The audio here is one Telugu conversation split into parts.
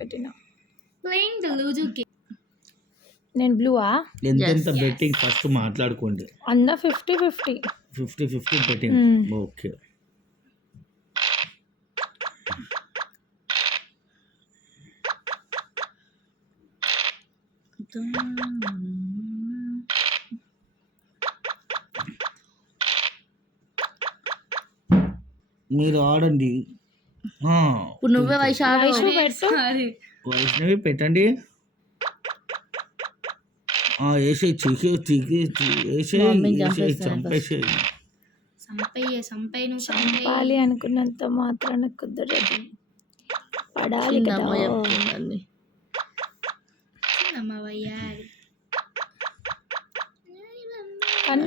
పెట్టినా. Playing the Ludo game. నేను బ్లూవా? ఎంత బెట్టింగ్ ఫస్ట్ మాట్లాడుకోండి. అన్న 50-50. 50-50 బెట్టింగ్. ఓకే. మీరు ఆడండి. ఇప్పుడు నువ్వే వైష్ణవి పెట్టండి. వేసే చంపాలి అనుకున్నంత మాత్రాన కుదరదు, పడాలి కదా. అన్న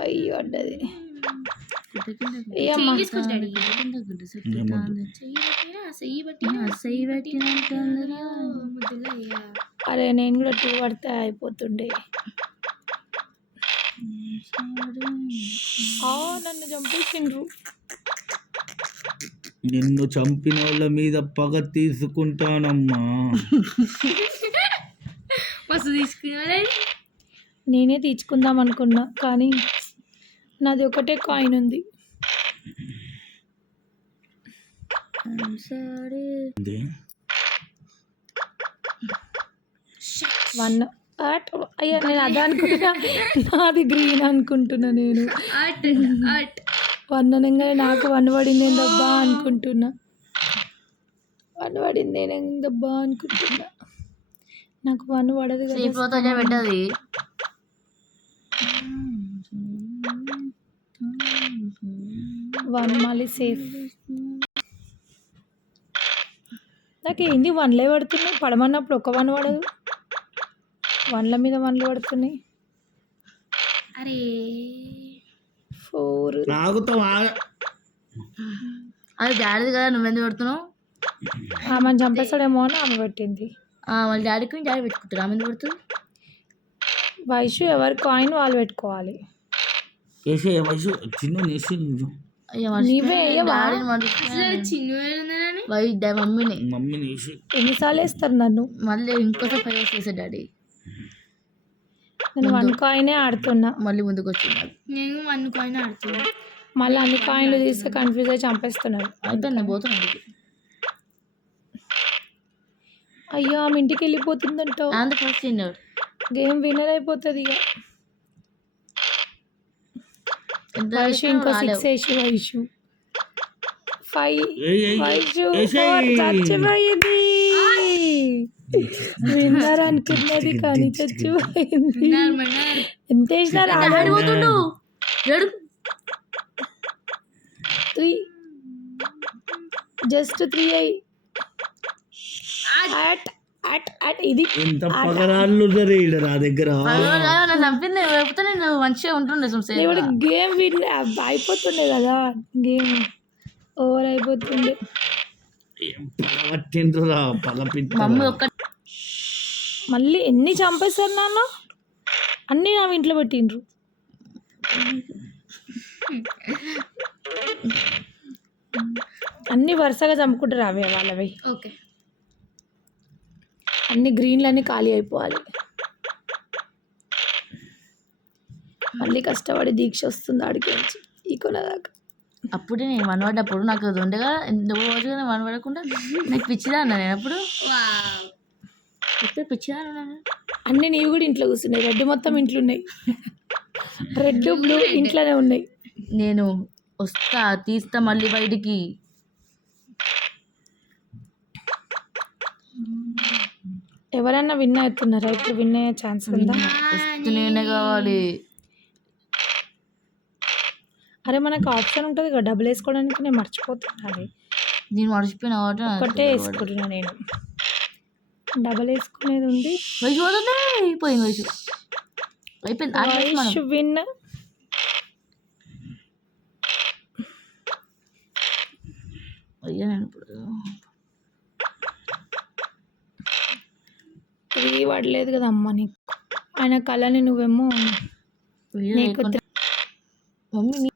5 పడ్డది. అరే నేను కూడా 2 పడితే అయిపోతుండే. నన్ను చంపేసిండ్రు. నిన్ను చంపిన వాళ్ళ మీద పగ తీసుకుంటానమ్మా. నేనే తీర్చుకుందాం అనుకున్నా, కానీ నాది ఒకటే కాయిన్ ఉంది. అయ్యా నేను అదే అనుకుంటున్నా, నాది గ్రీన్ అనుకుంటున్నా. నేను 1 అనగానే నాకు 1 పడింది ఏందబ్బా అనుకుంటున్నా. 1 పడింది ఏందబ్బా అనుకుంటున్నా. నాకు 1 పడదు కదా. 1 మళ్ళీ సేఫ్. నాకు ఏంది 1లే పడుతున్నాయి, పడమన్నప్పుడు ఒక 1 పడదు. 1ల మీద 1లు పడుతున్నాయి. అరే 4 అది డాడీది కదా, నువ్వెందుకు పెడుతున్నావు? ఆమెను చంపేస్తాడేమో అని ఆమె పెట్టింది. వాళ్ళ డాడీకి డాడీ పెట్టుకుంటారు, ఆమె ఎందుకు పెడుతుంది? వైషు ఎవరి కాయిన్ వాళ్ళు పెట్టుకోవాలి. ఎన్నిసార్లు వేస్తారు నన్ను? మళ్ళీ ఇంకోసారి 5 వేసాడు డాడీ. నేను 1 కాయినే ఆడుతున్నా. మళ్ళీ ముందుకు వచ్చిన్నాడు. నేను 1 కాయిన్ ఆడుతున్నా. మళ్ళీ అన్ని కాయిన్లు తీస్తే కన్ఫ్యూజ్ అయ్యి చంపేస్తున్నారు. అయిపోయింది పోతుంది. అయ్యో ఆమె ఇంటికి వెళ్ళిపోతుందంట. గేమ్ విన్నర్ అయిపోతుంది ఇక. వైషు ఇంకో 6 వేసి వైషు 5 చచ్చిపోయింది. విన్నర్ అనుకున్నది కానీ చచ్చిపోయింది. ఎంత వేసినారు? 3 జస్ట్ 3 అయ్యి ఇది నా దగ్గర మంచిగా ఉంటుండే. గేమ్ విన్ అయిపోతుండే కదా, గేమ్ ఓవర్ అయిపోతుండే. మళ్ళీ ఎన్ని చంపేస్తారు నాన్న? అన్నీ నా ఇంట్లో పెట్టిండ్రు. అన్నీ వరుసగా చంపుకుంటారు అవే వాళ్ళవి. ఓకే, అన్ని గ్రీన్లన్నీ ఖాళీ అయిపోవాలి. మళ్ళీ కష్టపడి దీక్ష వస్తుంది ఆడికి నుంచి ఈ కొనదాకా. అప్పుడే నేను 1 పడ్డప్పుడు నాకు అది ఉండగా ఎందుకు 1 పడకుండా నాకు పిచ్చిదా అన్నా నేను అప్పుడు. ఇప్పుడు పిచ్చిదా అన్నాను. అన్నీ నీవి కూడా ఇంట్లో కూర్చున్నాయి. రెడ్ మొత్తం ఇంట్లో ఉన్నాయి. రెడ్ బ్లూ ఇంట్లోనే ఉన్నాయి. నేను వస్తా తీస్తా మళ్ళీ బయటికి. ఎవరన్నా విన్ అవుతున్నారా? ఇప్పుడు విన్ అయ్యే ఛాన్స్ ఉందా? నేనే కావాలి. అరే మనకు ఆప్షన్ ఉంటుంది కదా డబ్బులు వేసుకోవడానికి. నేను మర్చిపోతున్నాను. నేను మర్చిపోయిన ఒకటే వేసుకుంటున్నా నేను. డబ్బులు వేసుకునేది ఉంది. వైషు విన్. అయ్యా నేను ఇప్పుడు 3 పడలేదు కదా అమ్మ నీకు. ఆయన కళని నువ్వేమో నీకు mummy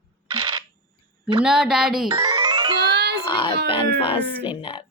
winner daddy. First winner.